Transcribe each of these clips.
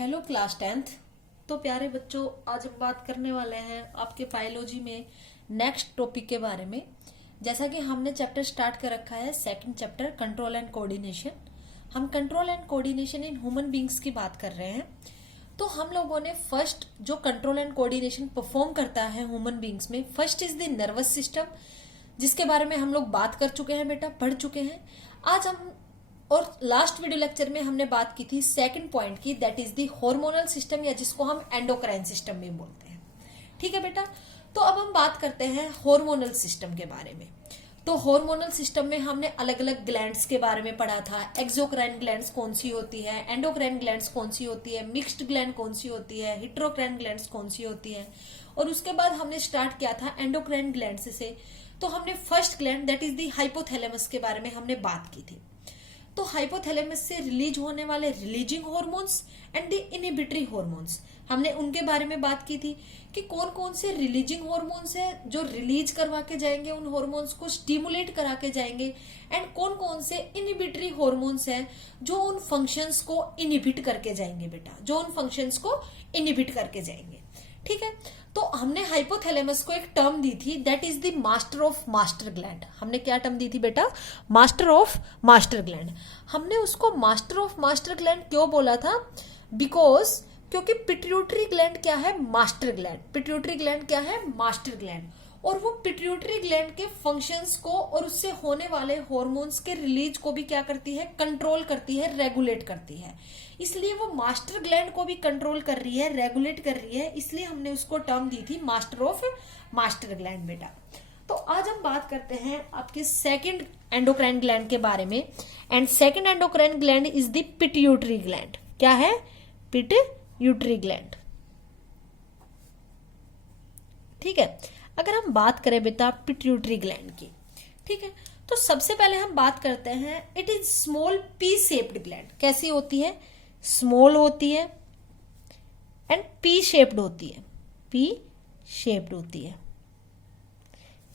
Hello class 10th। तो प्यारे बच्चों, आज हम बात करने वाले हैं आपके बायोलॉजी में नेक्स्ट टॉपिक के बारे में। जैसा कि हमने चैप्टर स्टार्ट कर रखा है, second chapter control and coordination. हम control and coordination in human beings की बात कर रहे हैं। तो हम लोगों ने फर्स्ट जो कंट्रोल एंड कोऑर्डिनेशन परफॉर्म करता है ह्यूमन बींग्स में, first is the nervous system, जिसके बारे में हम लोग बात कर चुके हैं बेटा, पढ़ चुके हैं। आज हम और लास्ट वीडियो लेक्चर में हमने बात की थी सेकंड पॉइंट की, that is the hormonal system, या जिसको हम एंडोक्राइन सिस्टम भी बोलते हैं। ठीक है बेटा, तो अब हम बात करते हैं हार्मोनल सिस्टम के बारे में। तो हार्मोनल सिस्टम में हमने अलग अलग ग्लैंड्स के बारे में पढ़ा था। एक्सोक्राइन ग्लैंड्स कौन सी होती है, एंडोक्राइन ग्लैंड्स कौन सी होती है, मिक्स्ड ग्लैंड कौन सी होती है, हेटेरोक्राइन ग्लैंड्स कौन सी होती है। और उसके बाद हमने स्टार्ट किया था एंडोक्राइन ग्लैंड्स से। तो हमने first gland that is the hypothalamus के बारे में हमने बात की थी। तो हाइपोथैलेमस से रिलीज होने वाले releasing hormones and the inhibitory hormones, हमने उनके बारे में बात की थी कि कौन कौन से रिलीजिंग हार्मोन्स है जो रिलीज करवा के जाएंगे, उन हार्मोन्स को स्टिमुलेट करा के जाएंगे, एंड कौन कौन से इनहिबिटरी हार्मोन्स है जो उन फंक्शंस को इनहिबिट करके जाएंगे बेटा, जो उन फंक्शंस को इनहिबिट करके जाएंगे। ठीक है, तो हमने हाइपोथैलेमस को एक टर्म दी थी, that is the master of master gland. हमने क्या टर्म दी थी बेटा? Master of master gland. हमने उसको मास्टर ऑफ मास्टर ग्लैंड क्यों बोला था? बिकॉज क्योंकि पिट्यूटरी ग्लैंड क्या है? Master gland. पिट्यूटरी ग्लैंड क्या है? Master gland. और वो पिट्यूटरी ग्लैंड के फंक्शंस को और उससे होने वाले हार्मोन्स के रिलीज को भी क्या करती है? कंट्रोल करती है, रेगुलेट करती है। इसलिए वो मास्टर ग्लैंड को भी कंट्रोल कर रही है, रेगुलेट कर रही है, इसलिए हमने उसको टर्म दी थी मास्टर ऑफ मास्टर ग्लैंड बेटा। तो आज हम बात करते हैं आपके सेकंड एंडोक्राइन ग्लैंड के बारे में। And second endocrine gland is the pituitary gland. क्या है? Pituitary gland. ठीक है, अगर हम बात करें बेटा पिट्यूटरी ग्लैंड की, ठीक है, तो सबसे पहले हम बात करते हैं, it is small P shaped gland. कैसी होती है? स्मॉल होती है एंड पी शेप्ड होती है। पी शेप्ड होती है।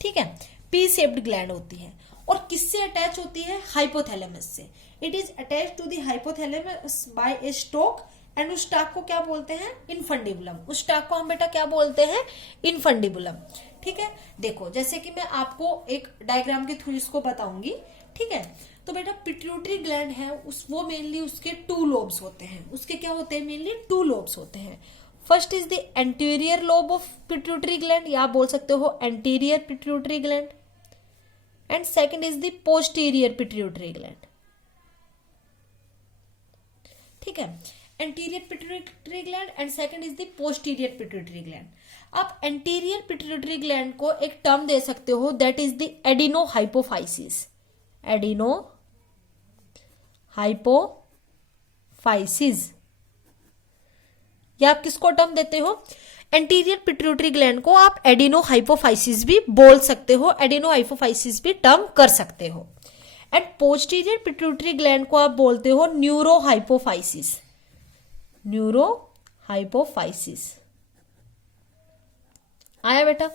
ठीक है, पी शेप्ड ग्लैंड होती है। और किससे अटैच होती है? हाइपोथैलेमस से। It is attach to the hypothalamus by a stalk, and उस स्टाक को क्या बोलते हैं? इनफंडिबुलम। उस स्टाक को हम बेटा क्या बोलते हैं? इनफंडिबुलम। ठीक है, देखो जैसे कि मैं आपको एक डायग्राम के थ्रू इसको बताऊंगी। ठीक है, तो बेटा पिट्यूटरी ग्लैंड है वो मेनली उसके टू लोब्स होते हैं। उसके क्या होते हैं? मेनली टू लोब्स होते हैं। First is the anterior lobe of pituitary gland, या आप बोल सकते हो anterior pituitary gland, and second is the posterior pituitary gland. ठीक है, anterior pituitary gland and second is the posterior pituitary gland. आप एंटीरियर पिट्यूटरी ग्लैंड को एक टर्म दे सकते हो, that is the adeno hypophysis. Adeno hypophysis, या आप किसको टर्म देते हो? एंटीरियर पिट्यूटरी ग्लैंड को आप एडिनो हाइपोफाइसिस भी बोल सकते हो, एडिनो हाइपोफाइसिस भी टर्म कर सकते हो। एंड पोस्टीरियर पिट्यूटरी ग्लैंड को आप बोलते हो न्यूरो हाइपोफाइसिस। न्यूरो हाइपोफाइसिस आया बेटा?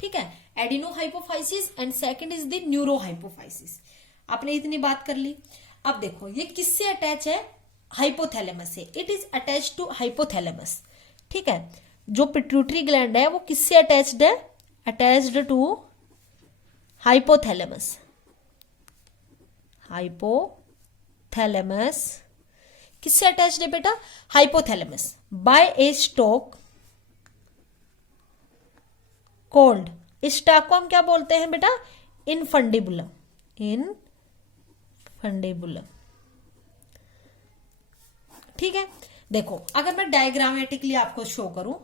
ठीक है, adeno hypophysis and second is the neuro hypophysis. आपने इतनी बात कर ली। अब देखो ये किससे अटैच है? हाइपोथैलेमस से। It is attach to hypothalamus. ठीक है, जो पिट्यूटरी ग्लैंड है वो किससे अटैच्ड है? Attached to hypothalamus. हाइपोथैलेमस किससे अटैच्ड है बेटा? Hypothalamus by a stalk called, इस स्टॉक को हम क्या बोलते हैं बेटा? इनफंडिबुलम। इनफंडिबुलम। ठीक है, देखो अगर मैं डायग्रामेटिकली आपको शो करूं,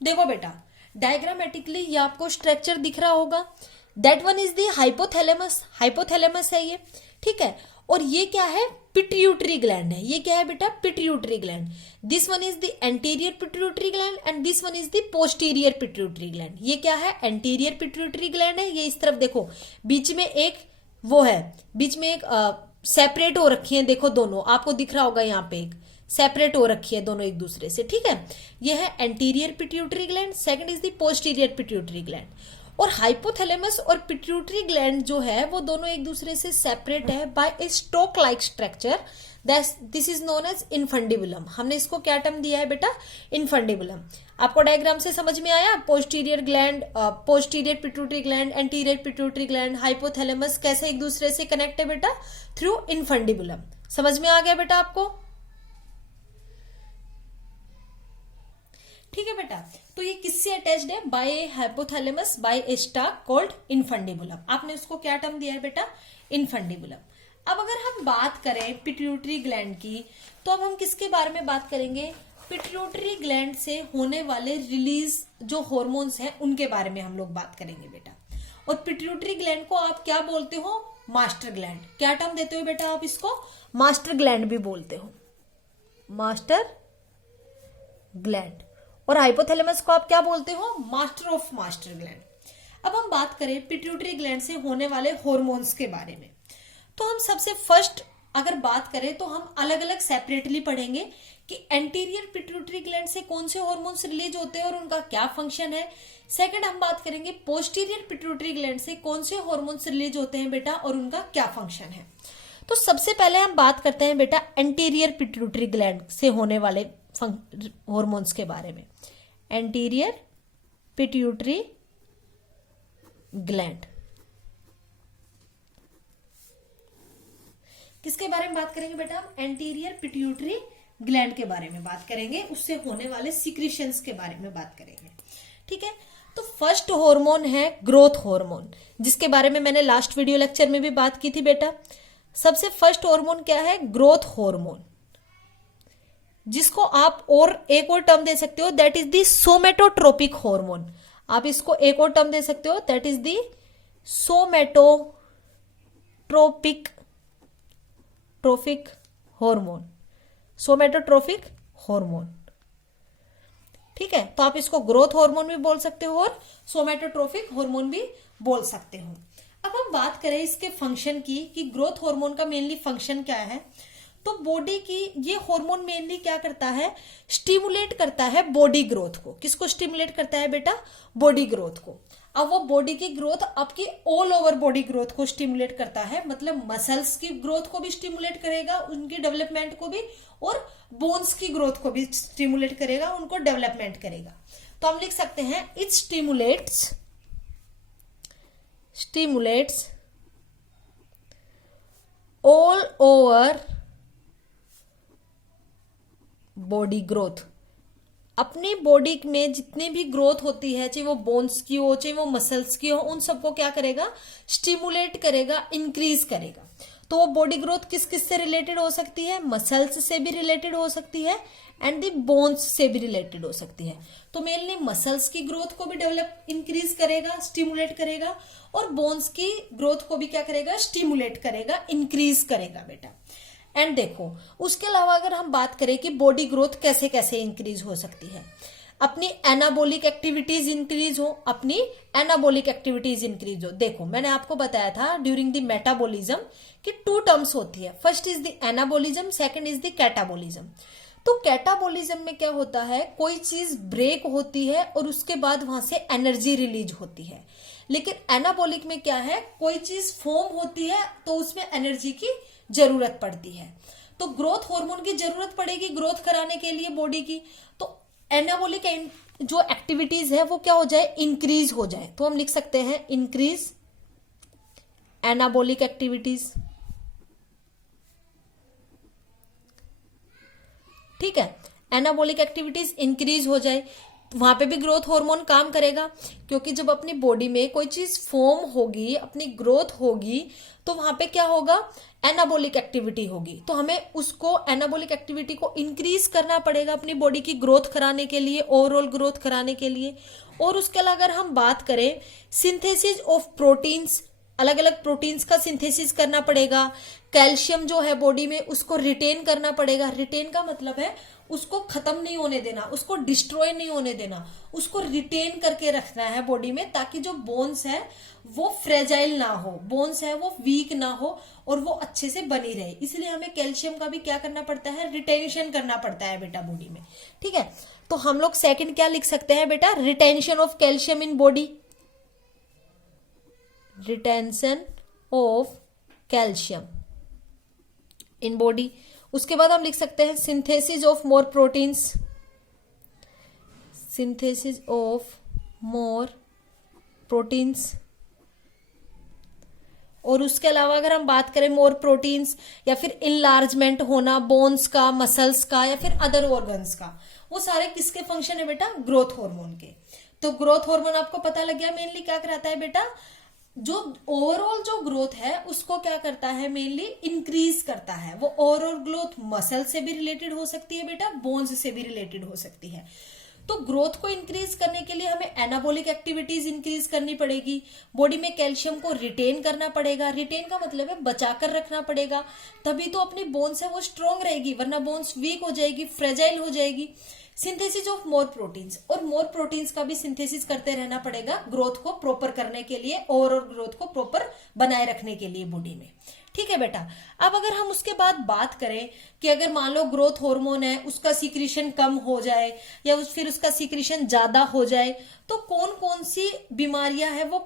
देखो बेटा डायग्रामेटिकली ये आपको स्ट्रक्चर दिख रहा होगा। That one is the hypothalamus. Hypothalamus है ये। ठीक है, और ये क्या है? पिट्यूटरी ग्लैंड है। ये क्या है बेटा? Pituitary gland. This one is the anterior pituitary gland and this one is the posterior pituitary gland. ये क्या है? एंटीरियर पिट्यूटरी ग्लैंड है। ये इस तरफ देखो, बीच में एक वो है, बीच में एक सेपरेट हो रखी है। देखो दोनों आपको दिख रहा होगा, यहाँ पे एक सेपरेट हो रखी है दोनों एक दूसरे से। ठीक है, ये है anterior pituitary gland, second is the posterior pituitary gland. और हाइपोथैलेमस और पिट्यूटरी ग्लैंड जो है वो दोनों एक दूसरे से सेपरेट है by a stalk like structure, this is known as infundibulum. हमने इसको क्या टर्म दिया है बेटा, इनफंडिबुलम। आपको डायग्राम से समझ में आया, posterior gland, posterior pituitary gland, anterior pituitary gland, hypothalamus कैसे एक दूसरे से कनेक्ट है बेटा, थ्रू इनफंडिबुलम। समझ में आ गया बेटा आपको, ठीक है बेटा। तो ये किससे अटैच्ड है, by A hypothalamus by a stalk called infundibulum. आपने उसको क्या टर्म दिया है बेटा, इनफंडिबुलम। अब अगर हम बात करें पिट्यूटरी ग्लैंड की, तो अब हम किसके बारे में बात करेंगे, पिट्यूटरी ग्लैंड से होने वाले रिलीज जो हॉर्मोन्स हैं उनके बारे में हम लोग बात करेंगे बेटा। और पिट्यूटरी ग्लैंड को आप क्या बोलते हो, मास्टर ग्लैंड। क्या टर्म देते हो बेटा आप इसको, मास्टर ग्लैंड भी बोलते हो, मास्टर ग्लैंड। और हाइपोथैलेमस को आप क्या बोलते हो, मास्टर ऑफ मास्टर ग्लैंड। अब हम बात करें पिट्यूटरी ग्लैंड से होने वाले हॉर्मोन्स के बारे में, तो हम सबसे फर्स्ट अगर बात करें तो हम अलग अलग सेपरेटली पढ़ेंगे कि एंटीरियर पिट्यूटरी ग्लैंड से कौन से हॉर्मोन्स रिलीज होते हैं और उनका क्या फंक्शन है। सेकंड हम बात करेंगे पोस्टीरियर पिट्यूटरी ग्लैंड से कौन से हॉर्मोन्स रिलीज होते हैं बेटा और उनका क्या फंक्शन है। तो सबसे पहले हम बात करते हैं बेटा एंटीरियर पिट्यूटरी ग्लैंड से होने वाले हॉर्मोन्स के बारे में। एंटीरियर पिट्यूटरी ग्लैंड किसके बारे में बात करेंगे बेटा, हम एंटीरियर पिट्यूटरी ग्लैंड के बारे में बात करेंगे, उससे होने वाले सिक्रीशंस के बारे में बात करेंगे, ठीक है। तो फर्स्ट हार्मोन है ग्रोथ हार्मोन, जिसके बारे में मैंने लास्ट वीडियो लेक्चर में भी बात की थी बेटा। सबसे फर्स्ट हार्मोन क्या है, ग्रोथ हार्मोन, जिसको आप और एक और टर्म दे सकते हो, that is the somatotropic hormone. आप इसको एक और टर्म दे सकते हो, that is the somatotropic hormone, somatotropic hormone, ठीक है। तो आप इसको ग्रोथ हार्मोन भी बोल सकते हो और सोमेटोट्रोपिक हार्मोन भी बोल सकते हो। अब हम बात करें इसके फंक्शन की कि ग्रोथ हार्मोन का मेनली फंक्शन क्या है, तो बॉडी की ये हार्मोन मेनली क्या करता है, स्टिमुलेट करता है बॉडी ग्रोथ को। किसको स्टिमुलेट करता है बेटा, बॉडी ग्रोथ को। अब वो बॉडी की ग्रोथ आपकी ऑल ओवर बॉडी ग्रोथ को स्टिमुलेट करता है, मतलब मसल्स की ग्रोथ को भी स्टिमुलेट करेगा, उनकी डेवलपमेंट को भी, और बोन्स की ग्रोथ को भी स्टिमुलेट करेगा, उनको डेवलपमेंट करेगा। तो हम लिख सकते हैं it stimulates all over body growth. अपनी बॉडी में जितनी भी ग्रोथ होती है, चाहे वो बोन्स की हो चाहे वो मसल्स की हो, उन सबको क्या करेगा, स्टिमुलेट करेगा, इंक्रीज करेगा। तो वो बॉडी ग्रोथ किस किस से रिलेटेड हो सकती है, मसल्स से भी रिलेटेड हो सकती है एंड दी बोन्स से भी रिलेटेड हो सकती है। तो मेनली मसल्स की ग्रोथ को भी डेवलप इंक्रीज करेगा, स्टिमुलेट करेगा, और बोन्स की ग्रोथ को भी क्या करेगा, स्टिमुलेट करेगा, इंक्रीज करेगा बेटा। एंड देखो उसके अलावा अगर हम बात करें कि बॉडी ग्रोथ कैसे कैसे इंक्रीज हो सकती है, अपनी एनाबोलिक एक्टिविटीज इंक्रीज हो, अपनी एनाबोलिक एक्टिविटीज इंक्रीज हो। देखो मैंने आपको बताया था ड्यूरिंग द मेटाबॉलिज्म कि टू टर्म्स होती है, first is the anabolism, second is the catabolism. तो कैटाबोलिज्म में क्या होता है, कोई चीज ब्रेक होती है और उसके बाद वहां से एनर्जी रिलीज होती है। लेकिन एनाबोलिक में क्या है, कोई चीज फॉर्म होती है तो उसमें एनर्जी की जरूरत पड़ती है। तो ग्रोथ हार्मोन की जरूरत पड़ेगी ग्रोथ कराने के लिए बॉडी की, तो एनाबोलिक जो एक्टिविटीज है वो क्या हो जाए, इंक्रीज हो जाए। तो हम लिख सकते हैं इंक्रीज एनाबोलिक एक्टिविटीज, ठीक है। एनाबोलिक एक्टिविटीज इंक्रीज हो जाए, वहां पे भी ग्रोथ हार्मोन काम करेगा, क्योंकि जब अपनी बॉडी में कोई चीज फॉर्म होगी, अपनी ग्रोथ होगी, तो वहां पे क्या होगा, एनाबोलिक एक्टिविटी होगी। तो हमें उसको एनाबोलिक एक्टिविटी को इंक्रीज करना पड़ेगा अपनी बॉडी की ग्रोथ कराने के लिए, ओवरऑल ग्रोथ कराने के लिए। और उसके अलावा अगर हम बात करें सिंथेसिस ऑफ प्रोटीन्स, अलग अलग प्रोटीन्स का सिंथेसिस करना पड़ेगा। कैल्शियम जो है बॉडी में उसको रिटेन करना पड़ेगा। रिटेन का मतलब है उसको खत्म नहीं होने देना, उसको डिस्ट्रॉय नहीं होने देना, उसको रिटेन करके रखना है बॉडी में, ताकि जो बोन्स है वो फ्रेजाइल ना हो, बोन्स है वो वीक ना हो और वो अच्छे से बनी रहे। इसलिए हमें कैल्शियम का भी क्या करना पड़ता है, रिटेंशन करना पड़ता है बेटा बॉडी में, ठीक है। तो हम लोग सेकंड क्या लिख सकते हैं बेटा, retention of calcium in body, retention of calcium in body. उसके बाद हम लिख सकते हैं synthesis of more proteins, synthesis of more proteins. और उसके अलावा अगर हम बात करें मोर प्रोटीन्स या फिर इनलार्जमेंट होना बोन्स का, मसल्स का या फिर अदर ऑर्गन्स का, वो सारे किसके फंक्शन है बेटा? ग्रोथ हार्मोन के। तो ग्रोथ हार्मोन आपको पता लग गया मेनली क्या कराता है बेटा? जो ओवरऑल जो ग्रोथ है उसको क्या करता है? मेनली इंक्रीज करता है। वो ओवरऑल ग्रोथ मसल से भी रिलेटेड हो सकती है बेटा, बोन्स से भी रिलेटेड हो सकती है। तो ग्रोथ को इंक्रीज करने के लिए हमें एनाबॉलिक एक्टिविटीज इंक्रीज करनी पड़ेगी, बॉडी में कैल्शियम को रिटेन करना पड़ेगा। रिटेन का मतलब है बचाकर रखना पड़ेगा, तभी तो अपनी बोन्स है वो स्ट्रांग रहेगी, वरना बोन्स वीक हो जाएगी, फ्रेजाइल हो जाएगी। सिंथेसिस ऑफ मोर प्रोटीन्स, और मोर प्रोटीन्स का भी सिंथेसिस करते रहना पड़ेगा ग्रोथ को प्रॉपर करने के लिए, ओवरऑल ग्रोथ को प्रॉपर बनाए रखने के लिए बॉडी में। ठीक है बेटा। अब अगर हम उसके बाद बात करें कि अगर मान लो ग्रोथ हार्मोन है उसका सीक्रेशन कम हो जाए या फिर उसका सीक्रेशन ज्यादा हो जाए, तो कौन कौन सी बीमारियां है वो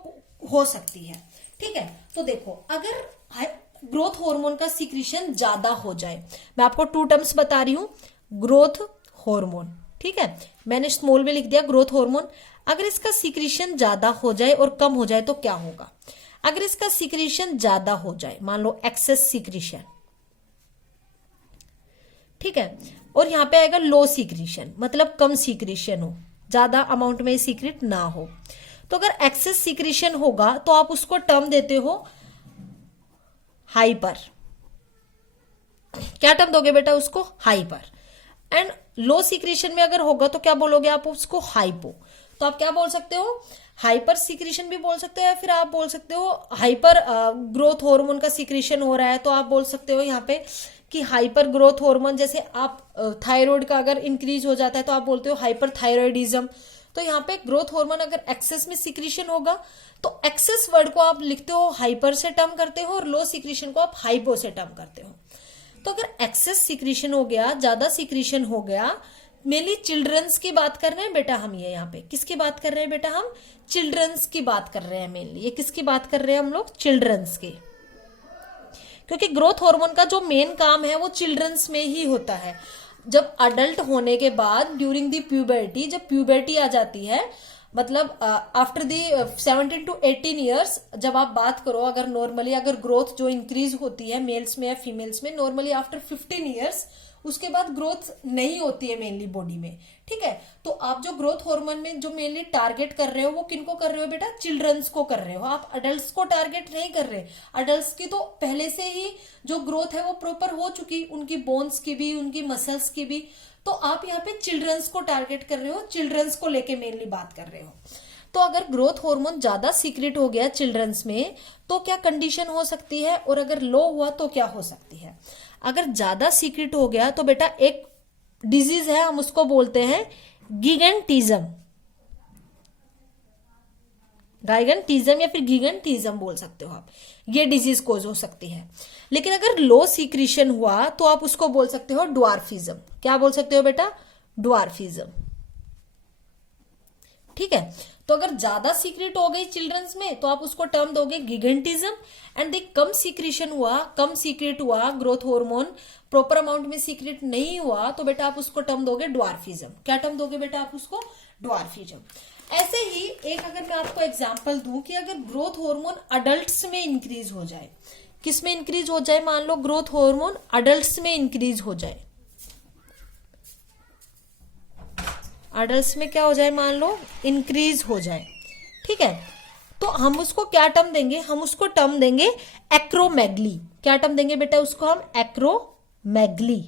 हो सकती है। ठीक है, तो देखो अगर ग्रोथ हार्मोन का सीक्रेशन ज्यादा हो जाए, मैं आपको 2 टर्म्स बता रही हूं, ग्रोथ हार्मोन। ठीक है, मैंने स्मॉल में लिख दिया ग्रोथ हार्मोन। अगर इसका सीक्रेशन ज्यादा हो जाए और कम हो जाए तो क्या होगा? अगर इसका सीक्रेशन ज्यादा हो जाए, मान लो एक्सेस सीक्रेशन, ठीक है, और यहां पे आएगा लो सीक्रेशन, मतलब कम सीक्रेशन हो, ज्यादा अमाउंट में सीक्रेट ना हो। तो अगर एक्सेस सीक्रेशन होगा तो आप उसको टर्म देते हो हाइपर। क्या टर्म दोगे बेटा उसको? हाइपर। एंड लो सीक्रेशन में अगर होगा तो क्या बोलोगे आप उसको? हाइपो। तो आप क्या बोल सकते हो? हाइपर सीक्रेशन भी बोल सकते हो, या फिर आप बोल सकते हो हाइपर ग्रोथ हार्मोन का सीक्रेशन हो रहा है, तो आप बोल सकते हो यहाँ पे कि हाइपर ग्रोथ हार्मोन। जैसे आप थायराइड का अगर इंक्रीज हो जाता है तो आप बोलते हो हाइपर थायराइडिज्म। तो यहाँ पे ग्रोथ हार्मोन अगर एक्सेस में सीक्रेशन होगा तो एक्सेस वर्ड को आप लिखते हो हाइपर से टर्म करते हो, और लो सीक्रेशन को आप हाइपो से टर्म करते हो। तो अगर एक्सेस सीक्रेशन हो गया, ज्यादा सीक्रेशन हो गया, मेनली चिल्ड्रंस की बात कर रहे हैं बेटा हम, ये यहाँ पे किसकी बात कर रहे हैं बेटा? हम चिल्ड्रंस की बात कर रहे हैं मेनली। ये किसकी बात कर रहे हैं हम लोग? चिल्ड्रंस की, क्योंकि ग्रोथ हार्मोन का जो मेन काम है वो चिल्ड्रंस में ही होता है। जब अडल्ट होने के बाद ड्यूरिंग द प्यूबर्टी, जब प्यूबर्टी आ जाती है, मतलब आफ्टर दी 17 to 18 ईयर्स, जब आप बात करो अगर नॉर्मली अगर ग्रोथ जो इंक्रीज होती है मेल्स में या फीमेल्स में, नॉर्मली आफ्टर 15 ईयर्स उसके बाद ग्रोथ नहीं होती है मेनली बॉडी में। ठीक है, तो आप जो ग्रोथ हार्मोन में जो मेनली टारगेट कर रहे हो वो किनको कर रहे हो बेटा? चिल्ड्रंस को कर रहे हो। आप अडल्ट्स को टारगेट नहीं कर रहे। अडल्ट्स की तो पहले से ही जो ग्रोथ है वो प्रॉपर हो चुकी, उनकी बोन्स की भी, उनकी मसल्स की भी। तो आप यहाँ पे चिल्ड्रंस को टारगेट कर रहे हो, चिल्ड्रंस को लेके मेनली बात कर रहे हो। तो अगर ग्रोथ हार्मोन ज्यादा सीक्रेट हो गया चिल्ड्रंस में तो क्या कंडीशन हो सकती है, और अगर लो हुआ तो क्या हो सकती है? अगर ज्यादा सीक्रेट हो गया तो बेटा एक डिजीज है, हम उसको बोलते हैं गिगेंटिज्म, गाइगेंटिज्म या फिर गिगेंटिज्म बोल सकते हो आप। ये डिजीज कोज हो सकती है। लेकिन अगर लो सीक्रेशन हुआ तो आप उसको बोल सकते हो ड्वार्फिज्म। क्या बोल सकते हो बेटा? ड्वार्फिज्म। ठीक है, तो अगर ज्यादा सीक्रेट हो गई चिल्ड्रंस में तो आप उसको टर्म दोगे गिगेंटिज्म। एंड कम सीक्रेशन हुआ, कम सीक्रेट हुआ, ग्रोथ हार्मोन प्रॉपर अमाउंट में सीक्रेट नहीं हुआ तो बेटा आप उसको टर्म दोगे ड्वार्फिज्म। क्या टर्म दोगे बेटा आप उसको? ड्वार्फिज्म। ऐसे ही एक अगर मैं आपको एग्जांपल दूं कि अगर ग्रोथ हार्मोन अडल्ट्स में इंक्रीज हो जाए, किस में इंक्रीज हो जाए? मान लो ग्रोथ हार्मोन अडल्ट्स में इंक्रीज हो जाए, अडल्ट्स में क्या हो जाए? मान लो इंक्रीज हो जाए। ठीक है, तो हम उसको क्या टर्म देंगे? हम उसको टर्म देंगे एक्रोमेगली। क्या टर्म देंगे बेटा उसको? हम एक्रोमेगली।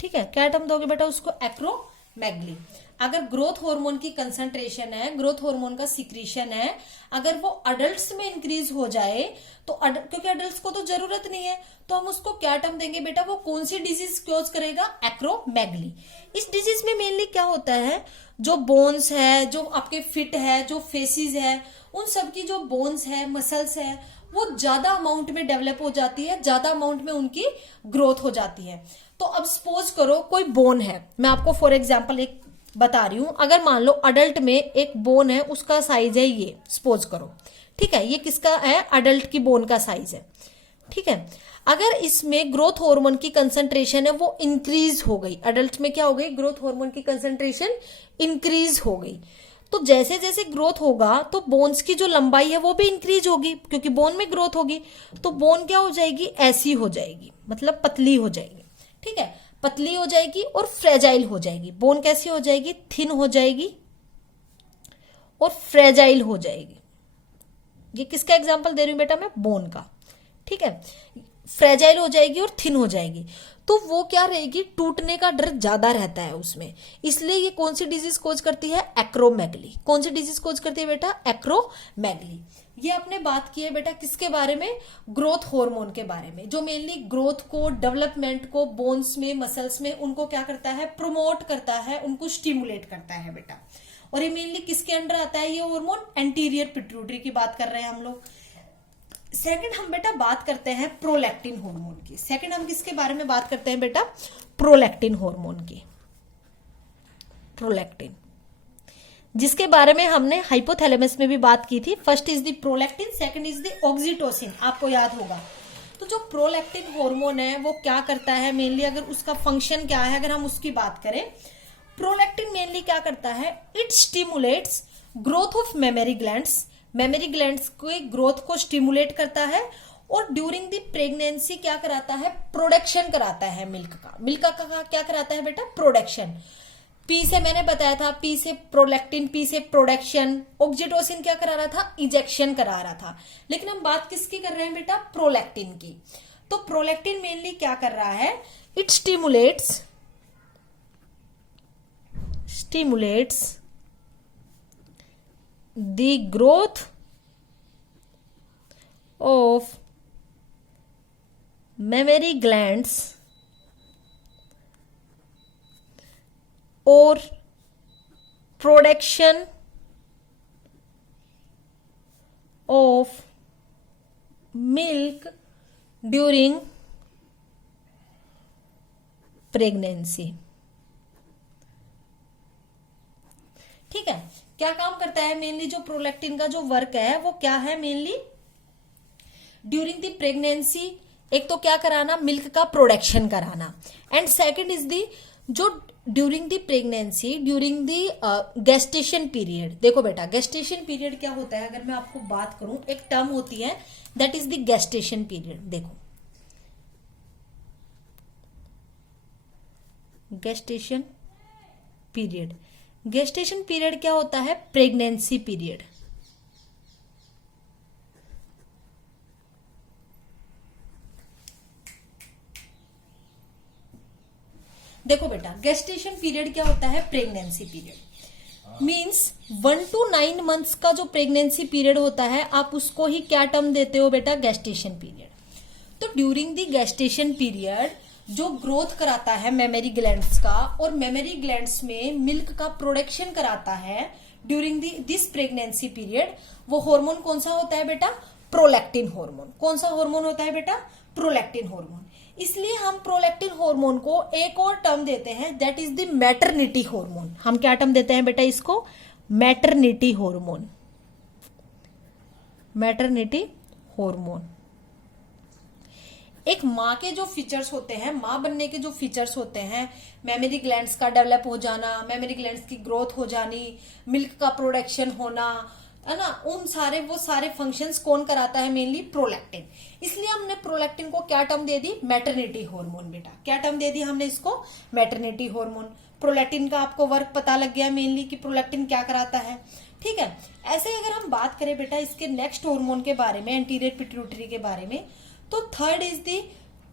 ठीक है, क्या टर्म दोगे बेटा उसको? एक्रोमेगली। अगर ग्रोथ हार्मोन की कंसंट्रेशन है, ग्रोथ हार्मोन का सीक्रेशन है, अगर वो अडल्ट्स में इंक्रीज हो जाए तो क्योंकि अडल्ट्स को तो जरूरत नहीं है, तो हम उसको क्या टर्म देंगे बेटा? वो कौन सी डिजीज क्योज करेगा? एक्रोमेगली। इस डिजीज में मेनली क्या होता है? जो बोन्स है, जो आपके फिट है, जो फेसिस है, उन सब की जो बोन्स है, मसल्स है, वो ज्यादा अमाउंट में डेवलप हो जाती है, ज्यादा अमाउंट में उनकी ग्रोथ हो जाती है। तो अब सपोज करो कोई बोन है, मैं आपको फॉर एग्जाम्पल एक बता रही हूं, अगर मान लो अडल्ट में एक बोन है, उसका साइज है ये, सपोज करो, ठीक है, ये किसका है, अडल्ट की बोन का साइज है, ठीक है। अगर इसमें ग्रोथ हार्मोन की कंसंट्रेशन है वो इंक्रीज हो गई, अडल्ट में क्या हो गई, ग्रोथ हार्मोन की कंसंट्रेशन इंक्रीज हो गई, तो जैसे जैसे ग्रोथ होगा तो बोन्स की जो लंबाई है वो भी इंक्रीज होगी, क्योंकि बोन में ग्रोथ होगी, तो बोन क्या हो जाएगी, ऐसी हो जाएगी, मतलब पतली हो जाएगी, ठीक है, पतली हो जाएगी और फ्रेजाइल हो जाएगी। बोन कैसी हो जाएगी, थिन हो जाएगी और फ्रेजाइल हो जाएगी। ये किसका एग्जांपल दे रही हूं बेटा मैं, बोन का, ठीक है, फ्रेजाइल हो जाएगी और थिन हो जाएगी, तो वो क्या रहेगी, टूटने का डर ज्यादा रहता है उसमें, इसलिए ये कौन सी डिजीज कोज करती है, एक्रोमेगली। कौन सी डिजीज कोज करती है बेटा, एक्रोमेगली। ये आपने बात की है बेटा किसके बारे में, ग्रोथ हार्मोन के बारे में, जो मेनली ग्रोथ को, डेवलपमेंट को बोन्स में, मसल्स में, उनको क्या करता है, प्रमोट करता है, उनको स्टिमुलेट करता है बेटा। और ये मेनली किसके अंडर आता है ये हार्मोन, एंटीरियर पिट्यूटरी की बात कर रहे हैं हम लोग। सेकंड हम बेटा बात करते हैं प्रोलैक्टिन हार्मोन की। सेकंड हम किसके बारे में बात करते हैं बेटा, प्रोलैक्टिन हार्मोन की। प्रोलैक्टिन, जिसके बारे में हमने हाइपोथैलेमस में भी बात की थी। First is the prolactin, second is the oxytocin, आपको याद होगा। तो जो प्रोलैक्टिन हार्मोन है वो क्या करता है मेनली, अगर उसका फंक्शन क्या है, अगर हम उसकी बात करें, प्रोलैक्टिन मेनली क्या करता है, it stimulates growth of mammary glands, mammary glands के ग्रोथ को स्टिमुलेट करता है, और ड्यूरिंग द प्रेगनेंसी क्या कराता है, प्रोडक्शन कराता है मिल्क का। मिल्क का क्या कराता है बेटा, प्रोडक्शन। पी से मैंने बताया था, पी से प्रोलैक्टिन, पी से प्रोडक्शन, ऑक्सीटोसिन क्या करा रहा था, इजेक्शन करा रहा था। लेकिन हम बात किसकी कर रहे हैं बेटा, प्रोलैक्टिन की। तो प्रोलैक्टिन मेनली क्या कर रहा है, it stimulates the growth of mammary glands or production of milk during pregnancy। ठीक है, क्या काम करता है मेनली, जो प्रोलैक्टिन का जो वर्क है वो क्या है मेनली, ड्यूरिंग द प्रेगनेंसी एक तो क्या कराना, मिल्क का प्रोडक्शन कराना, एंड सेकंड इज दी जो during the pregnancy, during the gestation period. देखो बेटा गेस्टेशन पीरियड क्या होता है, अगर मैं आपको बात करूं, एक टर्म होती है that is the gestation period. देखो गेस्टेशन पीरियड, गेस्टेशन पीरियड क्या होता है, प्रेगनेंसी पीरियड। देखो बेटा गेस्टेशन पीरियड क्या होता है, pregnancy period means 1 to 9 months का जो प्रेगनेंसी पीरियड होता है, आप उसको ही क्या टर्म देते हो बेटा, गेस्टेशन पीरियड। तो ड्यूरिंग द गेस्टेशन पीरियड जो ग्रोथ कराता है मेमोरी ग्लैंड्स का, और मेमोरी ग्लैंड्स में मिल्क का प्रोडक्शन कराता है ड्यूरिंग दिस प्रेगनेंसी पीरियड, वो हार्मोन कौन सा होता है बेटा, प्रोलैक्टिन हार्मोन। कौन सा हार्मोन होता है बेटा, प्रोलैक्टिन हार्मोन। इसलिए हम प्रोलैक्टिन हार्मोन को एक और टर्म देते हैं that is the maternity hormone. हम क्या टर्म देते हैं बेटा इसको, मैटरनिटी हार्मोन। मैटरनिटी हार्मोन एक माँ के जो फीचर्स होते हैं, माँ बनने के जो फीचर्स होते हैं, मेमोरी ग्लैंड्स का डेवलप हो जाना, मेमोरी ग्लैंड्स की ग्रोथ हो जानी, मिल्क का प्रोडक्शन होना, है ना, उन सारे वो सारे फंक्शंस कौन कराता है, मेनली प्रोलैक्टिन। इसलिए हमने प्रोलैक्टिन को क्या टर्म दे दी, मैटरनिटी हार्मोन। बेटा क्या टर्म दे दी हमने इसको, मैटरनिटी हार्मोन। प्रोलैक्टिन का आपको वर्क पता लग गया मेनली कि प्रोलैक्टिन क्या कराता है। ठीक है, ऐसे अगर हम बात करें बेटा इसके नेक्स्ट हार्मोन के बारे में, एंटीरियर पिट्यूटरी के बारे में, तो third is the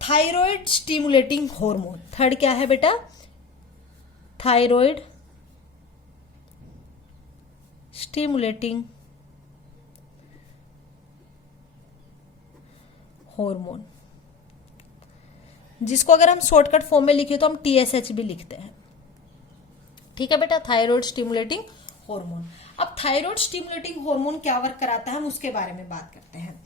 thyroid stimulating hormone. Third क्या है बेटा, थायराइड स्टिमुलेटिंग हार्मोन, जिसको अगर हम शॉर्टकट फॉर्म में लिखे तो हम TSH भी लिखते हैं। ठीक है बेटा, थायराइड स्टिमुलेटिंग हार्मोन। अब थायराइड स्टिमुलेटिंग हार्मोन क्या वर्क कराता है, हम उसके बारे में बात करते हैं।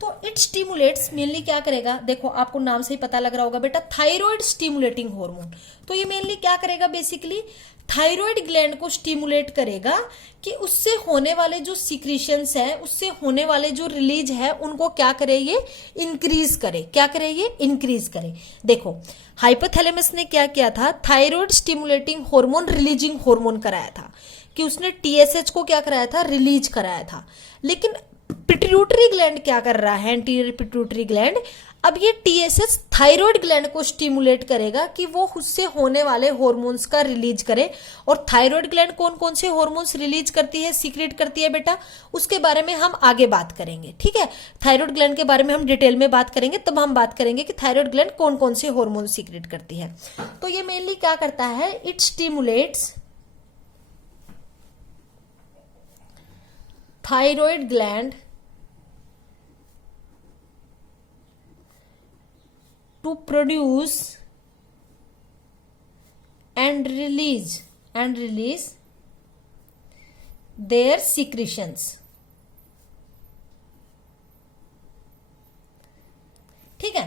तो इट स्टिमुलेट्स मेनली क्या करेगा, देखो आपको नाम से ही पता लग रहा होगा बेटा, थायराइड स्टिमुलेटिंग हार्मोन। तो ये मेनली क्या करेगा, बेसिकली थायराइड ग्लैंड को स्टिमुलेट करेगा कि उससे होने वाले जो सिक्रीशंस है, उससे होने वाले जो रिलीज है, उनको क्या करे, ये इंक्रीज करे। क्या करे, ये इंक्रीज करे। देखो हाइपोथैलेमस ने क्या किया था, thyroid stimulating hormone releasing hormone कराया था, कि उसने टीएसएच को क्या कराया था, रिलीज कराया था। लेकिन पिट्यूटरी ग्लैंड क्या कर रहा है, एंटीरियर पिट्यूटरी ग्लैंड, अब ये टीएसएच थायराइड ग्लैंड को स्टिमुलेट करेगा कि वो उससे होने वाले हार्मोन्स का रिलीज करे। और थायराइड ग्लैंड कौन कौन से हार्मोन्स रिलीज करती है, सीक्रेट करती है बेटा, उसके बारे में हम आगे बात करेंगे। ठीक है, थायराइड ग्लैंड के बारे में हम डिटेल में बात करेंगे, तब हम बात करेंगे कि थायराइड ग्लैंड कौन कौन से हार्मोन सीक्रेट करती है। तो ये मेनली क्या करता है, it stimulates thyroid gland to produce and release their secretions। ठीक है।